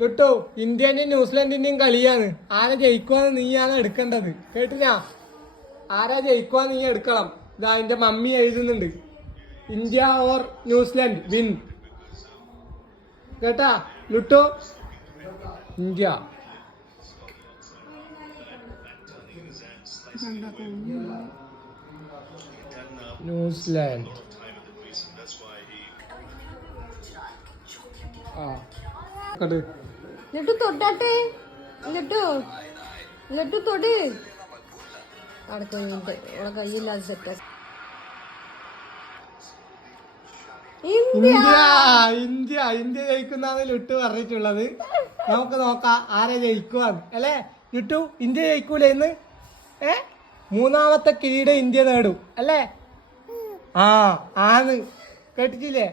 ലുട്ടോ ഇന്ത്യന്റെയും ന്യൂസിലൻഡിന്റെയും കളിയാണ്. ആരെ ജയിക്കുവാന്ന് നീയാണ് എടുക്കേണ്ടത്. കേട്ടില്ല? ആരാ ജയിക്കുവാന്ന് നീ എടുക്കണം. ഇതാ എന്റെ മമ്മി എഴുതുന്നുണ്ട്. India or New Zealand win. കേട്ടാ ലുട്ടോ? ഇന്ത്യ. ന്യൂസിലാൻഡ്. ലഡു തൊട്ടാട്ടെ. ലഡു ലഡു തൊട്. കയ്യില്ലാതെ സെറ്റ്. ഇന്ത്യ ഇന്ത്യ ഇന്ത്യ ജയിക്കുന്നാണ് ലുട്ടു പറഞ്ഞിട്ടുള്ളത്. നമുക്ക് നോക്കാം ആരെ ജയിക്കുവാന്ന് അല്ലേ ലുട്ടു? ഇന്ത്യ ജയിക്കൂലേ ഇന്ന്? മൂന്നാമത്തെ കിരീടം ഇന്ത്യ നേടും അല്ലേ? ആന്ന് കേട്ടിട്ടില്ലേ?